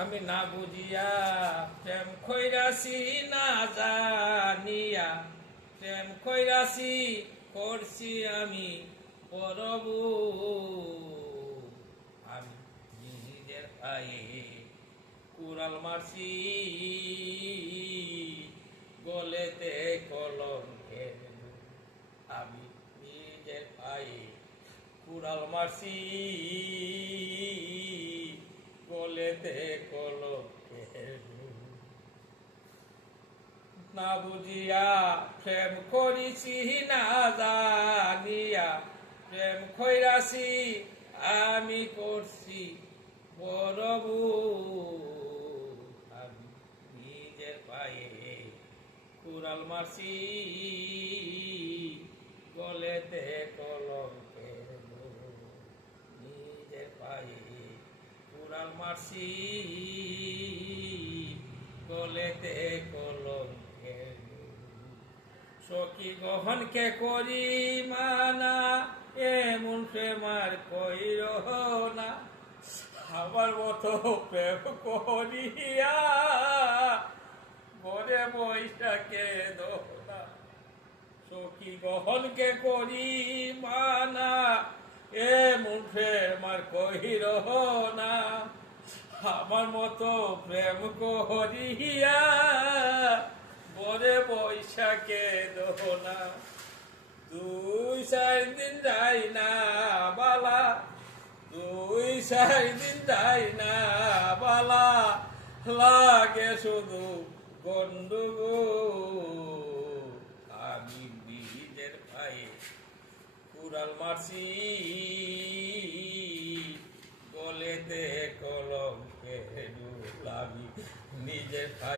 আমি না বুঝিয়া প্রেম খৈরাছি না জানিয়া প্রেম খৈরাছি করছি আমি পরবু আমি নিজের পায়ে কুড়াল মারছি গলেতে কলঙ্কের আমি নিজের পায়ে কুড়াল মারছি গলেতে কলঙ্কের না বুঝিয়া প্রেম করিছি না জানিয়া প্রেম খৈরাছি আমি করছি বড়বু আমি নিজের পায়ে কুড়াল মারছি গলেতে কলঙ্কের নিজের পায়ে কুড়াল মারছি গলেতে কলঙ্কের সখী গহনকে করি মানা এমন প্রেমার কইর না আমার মতো প্রেম করিয়া ঘরে বৈশাখে দোনা সখী গহনকে করি মানা এমন প্রেমার কইর না আমার মতো প্রেম করিয়া বরে বৈশাখে দোনা 2-4 দিন যাই না বালা 2-4 দিন যাই না বালা লাগে শুধু গন্ডগোল আমি নিজের পায়ে কুড়াল মারছি গলেতে কলঙ্কের আমি নিজের পায়ে